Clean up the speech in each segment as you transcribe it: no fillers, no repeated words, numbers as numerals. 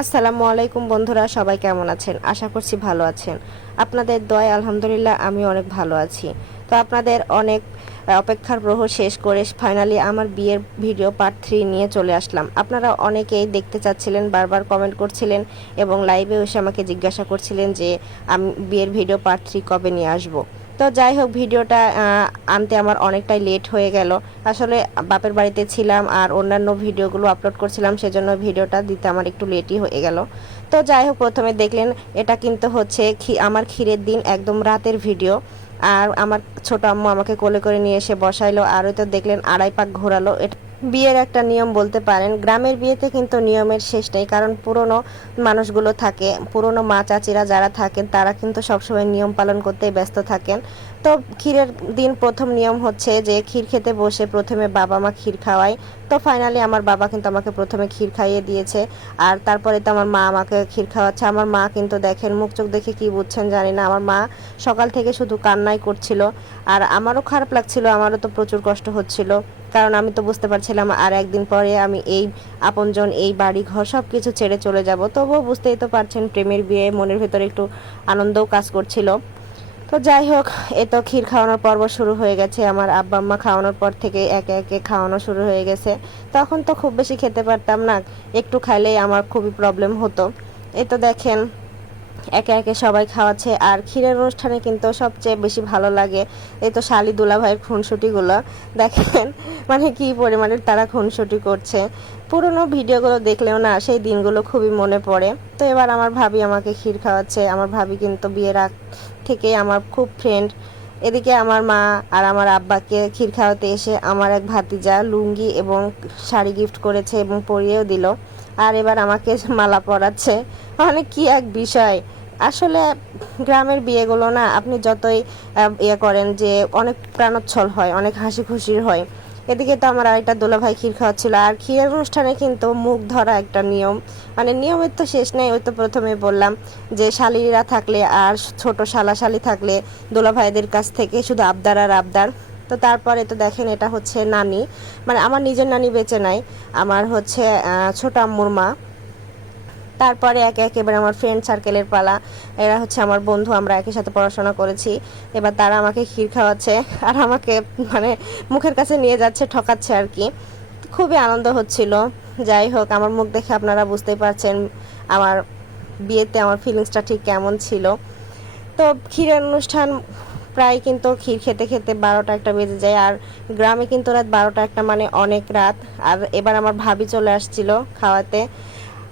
আসসালামু আলাইকুম বন্ধুরা, সবাই কেমন আছেন? আশা করছি ভালো আছেন। আপনাদের দয়ায় আলহামদুলিল্লাহ আমি অনেক ভালো আছি। তো আপনাদের অনেক অপেক্ষার প্রহর শেষ করে ফাইনালি আমার বিয়ের ভিডিও পার্ট 3 নিয়ে চলে আসলাম। আপনারা অনেকেই দেখতে চাচ্ছিলেন, বারবার কমেন্ট করছিলেন এবং লাইভে এসে আমাকে জিজ্ঞাসা করছিলেন যে আমি বিয়ের ভিডিও পার্ট 3 কবে নিয়ে আসব। তো যাই হোক, ভিডিওটা আনতে আমার অনেকটাই লেট হয়ে গেল। আসলে বাপের বাড়িতে ছিলাম আর অন্যান্য ভিডিওগুলো আপলোড করছিলাম, সেজন্য ভিডিওটা দিতে আমার একটু লেটই হয়ে গেল। তো যাই হোক, প্রথমে দেখলেন এটা কিন্তু হচ্ছে আমার ক্ষীরের দিন একদম রাতের ভিডিও। আর আমার ছোট আম্মু আমাকে কোলে করে নিয়ে এসে বসাইলো, আর ওই তো দেখলেন আড়াই পাক ঘোরালো। এটা বিয়ের একটা নিয়ম বলতে পারেন। গ্রামের বিয়েতে কিন্তু নিয়মের শেষ নেই, কারণ পুরনো মানুষগুলো থাকে, পুরনো মা চাচিরা যারা থাকেন তারা কিন্তু সবসময় নিয়ম পালন করতে ব্যস্ত থাকেন। তো ক্ষীরের দিন প্রথম নিয়ম হচ্ছে যে ক্ষীর খেতে বসে প্রথমে বাবা মা ক্ষীর খাওয়ায়। তো ফাইনালি আমার বাবা কিন্তু আমাকে প্রথমে ক্ষীর খাইয়ে দিয়েছে, আর তারপরে তো আমার মা আমাকে ক্ষীর খাওয়াচ্ছে। আমার মা কিন্তু দেখেন, মুখ চোখ দেখে কি বুঝছেন জানি না, আমার মা সকাল থেকে শুধু কান্নাই করছিল। আর আমারও খারাপ লাগছিল, আমারও তো প্রচুর কষ্ট হচ্ছিল, কারণ আমি তো বুঝতে পারছিলাম আর একদিন পরে আমি এই আপনজন, এই বাড়ি ঘর সব কিছু ছেড়ে চলে যাব। তবুও বুঝতেই তো পারছেন, প্রেমের বিয়ে, মনের ভেতরে একটু আনন্দও কাজ করছিল। তো যাই হোক, এ তো ক্ষীর খাওয়ানোর পর্ব শুরু হয়ে গেছে। আমার আব্বা আম্মা খাওয়ানোর পর থেকে একে একে খাওয়ানো শুরু হয়ে গেছে। তখন তো খুব বেশি খেতে পারতাম না, একটু খাইলেই আমার খুবই প্রবলেম হতো। এই তো দেখেন একে একে সবাই খাওয়াচ্ছে। আর ক্ষীরের অনুষ্ঠানে কিন্তু সবচেয়ে বেশি ভালো লাগে এই তো শালি দুলাভাইয়ের খুনসুটিগুলো দেখেন, মানে কি পরিমাণে তারা খুনসুটি করছে। পুরনো ভিডিওগুলো দেখলেও না সেই দিনগুলো খুবই মনে পড়ে। তো এবার আমার ভাবি আমাকে ক্ষীর খাওয়াচ্ছে। আমার ভাবি কিন্তু বিয়ের আগ থেকে আমার খুব ফ্রেন্ড। এদিকে আমার মা আর আমার আব্বাকে ক্ষীর খাওয়াতে এসে আমার এক ভাতিজা লুঙ্গি এবং শাড়ি গিফট করেছে এবং পরিয়েও দিল। আর এবার আমাকে মালা পরাচ্ছে, মানে কি এক বিষয়। আসলে গ্রামের বিয়েগুলো না, আপনি যতই ইয়ে করেন যে অনেক প্রাণোচ্ছল হয়, অনেক হাসি খুশির হয়। এদিকে তো আমার আরেকটা দোলাভাই ক্ষীর খাওয়াচ্ছিল। আর ক্ষীরের অনুষ্ঠানে কিন্তু মুখ ধরা একটা নিয়ম, মানে নিয়মের তো শেষ নেই। ওই তো প্রথমে বললাম যে শালিরা থাকলে আর ছোট শালা শালি থাকলে দোলাভাইদের কাছ থেকে শুধু আবদার আর আবদার। তো তারপরে তো দেখেন এটা হচ্ছে নানি, মানে আমার নিজের নানি বেঁচে নাই, আমার হচ্ছে ছোট আম্মুর মা। তারপরে একে একে এবার আমার ফ্রেন্ড সার্কেলের পালা। এরা হচ্ছে আমার বন্ধু, আমরা একই সাথে পড়াশোনা করেছি। এবার তারা আমাকে ক্ষীর খাওয়াচ্ছে আর আমাকে মানে মুখের কাছে নিয়ে যাচ্ছে, ঠকাচ্ছে আর কি। খুবই আনন্দ হচ্ছিল। যাই হোক, আমার মুখ দেখে আপনারা বুঝতেই পারছেন আমার বিয়েতে আমার ফিলিংসটা ঠিক কেমন ছিল। তো ক্ষীরের অনুষ্ঠান প্রায় কিন্তু ক্ষীর খেতে খেতে 12টা একটা বেজে যায়। আর গ্রামে কিন্তু রাত 12টা একটা মানে অনেক রাত। আর এবার আমার ভাবি চলে আসছিল খাওয়াতে।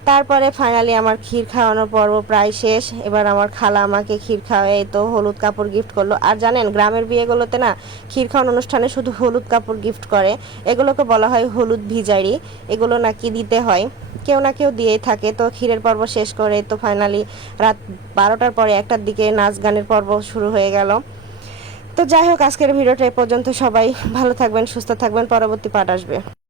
তারপরে ফাইনালি আমার ক্ষীর খাওয়ানোর পর্ব প্রায় শেষ। এবার আমার খালা আমাকে ক্ষীর খাওয়ায় তো হলুদ কাপড় গিফট করলো। আর জানেন, গ্রামের বিয়েগুলোতে না ক্ষীর খাওয়ানো অনুষ্ঠানে শুধু হলুদ কাপড় গিফট করে। এগুলোকে বলা হয় হলুদ ভিজারি। এগুলো নাকি দিতে হয়, কেউ না কেউ দিয়েই থাকে। তো ক্ষীরের পর্ব শেষ করে তো ফাইনালি রাত 12টার পরে 1টার দিকে নাচ গানের পর্ব শুরু হয়ে গেল। তো যাই হোক, আজকের ভিডিওটা এ পর্যন্ত। সবাই ভালো থাকবেন, সুস্থ থাকবেন, পরবর্তী পার্ট আসবে।